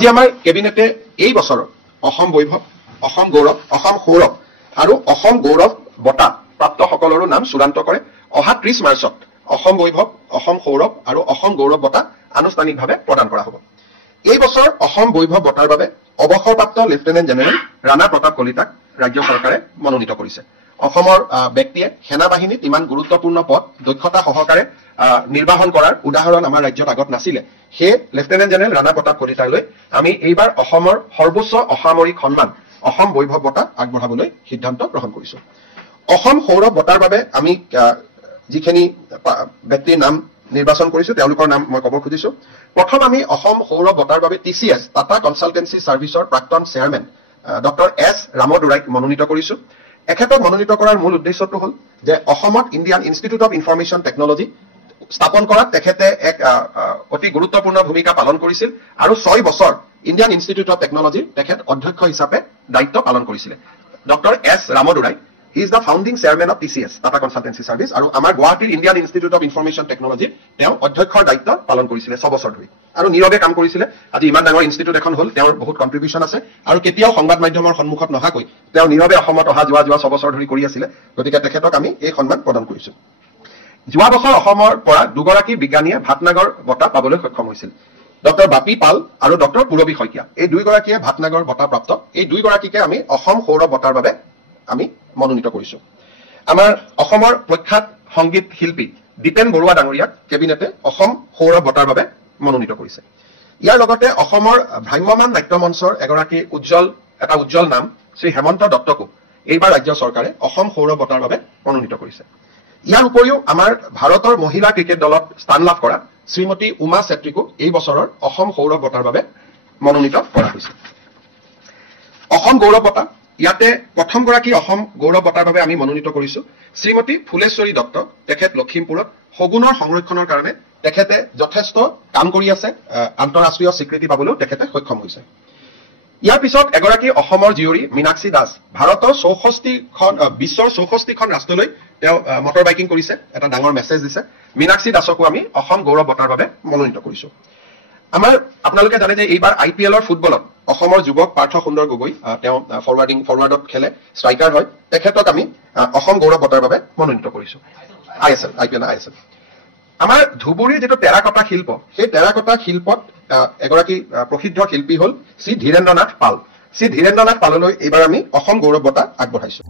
আজি আমাৰ কেবিনেটে এই বছৰৰ অসম বৈভৱ, অসম গৌৰৱ, অসম সৌৰভ আৰু অসম গৌৰৱ বঁটা প্ৰাপ্তসকলৰো নাম চূড়ান্ত কৰে। অহা 30 মাৰ্চত অসম বৈভৱ, অসম সৌৰভ আৰু অসম গৌৰৱ বঁটা আনুষ্ঠানিকভাৱে প্ৰদান কৰা হ'ব। এই বছৰ অসম বৈভৱ বঁটাৰ বাবে অৱসৰপ্ৰাপ্ত লেফটেনেণ্ট জেনেৰেল ৰাণা প্ৰতাপ কলিতাক ৰাজ্য চৰকাৰে মনোনীত কৰিছে। অসমৰ ব্যক্তিয়ে সেনা বাহিনীত ইমান গুৰুত্বপূৰ্ণ পদ দক্ষতা সহকাৰে নিৰ্বাহন কৰাৰ উদাহৰণ আমাৰ ৰাজ্যত আগত নাছিলে। সেই লেফটেনেণ্ট জেনেৰেল ৰাণা প্ৰতাপ কলিতালৈ আমি এইবাৰ অসমৰ সৰ্বোচ্চ অসামৰিক সন্মান অসম বৈভৱ বঁটা আগবঢ়াবলৈ সিদ্ধান্ত গ্ৰহণ কৰিছো। অসম সৌৰভ বঁটাৰ বাবে আমি যিখিনি ব্যক্তিৰ নাম নিৰ্বাচন কৰিছো তেওঁলোকৰ নাম মই ক'ব খুজিছো। প্ৰথম আমি অসম সৌৰভ বঁটাৰ বাবে TCS টাটা কনচালটেন্সি ছাৰ্ভিচৰ প্ৰাক্তন চেয়াৰমেন ডক্টৰ S ৰামদুৰাইক মনোনীত কৰিছো। এখেতক মনোনীত কৰাৰ মূল উদ্দেশ্যটো হ'ল যে অসমত Indian institute of information technology স্থাপন কৰাত তেখেতে এক অতি গুৰুত্বপূৰ্ণ ভূমিকা পালন কৰিছিল আৰু 6 বছৰ ইণ্ডিয়ান ইনষ্টিটিউট অফ টেকনলজিৰ তেখেত অধ্যক্ষ হিচাপে দায়িত্ব পালন কৰিছিলে। Doctor S Ramadorai he is the founding chairman of TCS Tata consultancy services আৰু আমাৰ গুৱাহাটীৰ ইণ্ডিয়ান ইনষ্টিটিউট অফ ইনফৰমেশ্যন টেকনলজিত তেওঁ অধ্যক্ষৰ দায়িত্ব পালন কৰিছিলে 6 বছৰ ধৰি আৰু নীৰৱে কাম কৰিছিলে। আজি ইমান ডাঙৰ ইনষ্টিটিউট এখন হ'ল, তেওঁৰ বহুত কণ্ট্ৰিবিউশ্যন আছে আৰু কেতিয়াও সংবাদ মাধ্যমৰ সন্মুখত নহাকৈ তেওঁ নীৰৱে অসমত অহা যোৱা 6 বছৰ ধৰি কৰি আছিলে। গতিকে তেখেতক আমি এই সন্মান প্ৰদান কৰিছো। যোৱা বছৰ অসমৰ পৰা দুগৰাকী বিজ্ঞানীয়ে ভাটনাগৰ বঁটা পাবলৈ সক্ষম হৈছিল। ডক্টৰ বাপী পাল আৰু ডক্টৰ পূৰবী শইকীয়া এই দুয়োগৰাকীয়ে ভাটনাগৰ বঁটা প্ৰাপ্ত। এই দুয়োগৰাকীকে আমি অসম সৌৰভ বঁটাৰ বাবে আমি মনোনীত কৰিছো। আমাৰ অসমৰ প্ৰখ্যাত সংগীত শিল্পী দীপেন বৰুৱা ডাঙৰীয়াক কেবিনেটে অসম সৌৰভ বঁটাৰ বাবে মনোনীত কৰিছে। ইয়াৰ লগতে অসমৰ ভ্ৰাম্যমান নাট্য মঞ্চৰ এগৰাকী উজ্জ্বল নাম শ্ৰী হেমন্ত দত্তকো এইবাৰ ৰাজ্য চৰকাৰে অসম সৌৰভ বঁটাৰ বাবে মনোনীত কৰিছে। ইয়াৰ উপৰিও আমাৰ ভাৰতৰ মহিলা ক্ৰিকেট দলত স্থান লাভ কৰা শ্ৰীমতী উমা চেত্ৰীকো এই বছৰৰ অসম সৌৰভ বঁটাৰ বাবে মনোনীত কৰা হৈছে। অসম গৌৰৱ বঁটা ইয়াতে প্ৰথমগৰাকী অসম গৌৰৱ বঁটাৰ বাবে আমি মনোনীত কৰিছো শ্ৰীমতী ফুলেশ্বৰী দত্ত। তেখেত লখিমপুৰত শগুনৰ সংৰক্ষণৰ কাৰণে তেখেতে যথেষ্ট কাম কৰি আছে, আন্তঃৰাষ্ট্ৰীয় স্বীকৃতি পাবলৈও তেখেতে সক্ষম হৈছে। ইয়াৰ পিছত এগৰাকী অসমৰ জীয়ৰী মীনাক্ষী দাস ভাৰতৰ বিশ্বৰ 64খন ৰাষ্ট্ৰলৈ তেওঁ মটৰ বাইকিং কৰিছে, এটা ডাঙৰ মেছেজ দিছে। মীনাক্ষী দাসকো আমি অসম গৌৰৱ বঁটাৰ বাবে মনোনীত কৰিছো। আপোনালোকে জানে যে এইবাৰ IPL-ৰ ফুটবলত অসমৰ যুৱক পাৰ্থ সুন্দৰ গগৈ তেওঁ ফৰৱাৰ্ডত খেলে, ষ্ট্ৰাইকাৰ হয়। তেখেতক আমি অসম গৌৰৱ বঁটাৰ বাবে মনোনীত কৰিছো। IPL আমাৰ ধুবুৰীৰ যিটো টেৰাকটা শিল্প, সেই টেৰাকটা শিল্পত এগৰাকী প্ৰসিদ্ধ শিল্পী হ'ল শ্ৰী ধীৰেন্দ্ৰ নাথ পাল। শ্ৰী ধীৰেন্দ্ৰ নাথ পাললৈ এইবাৰ আমি অসম গৌৰৱ বঁটা আগবঢ়াইছো।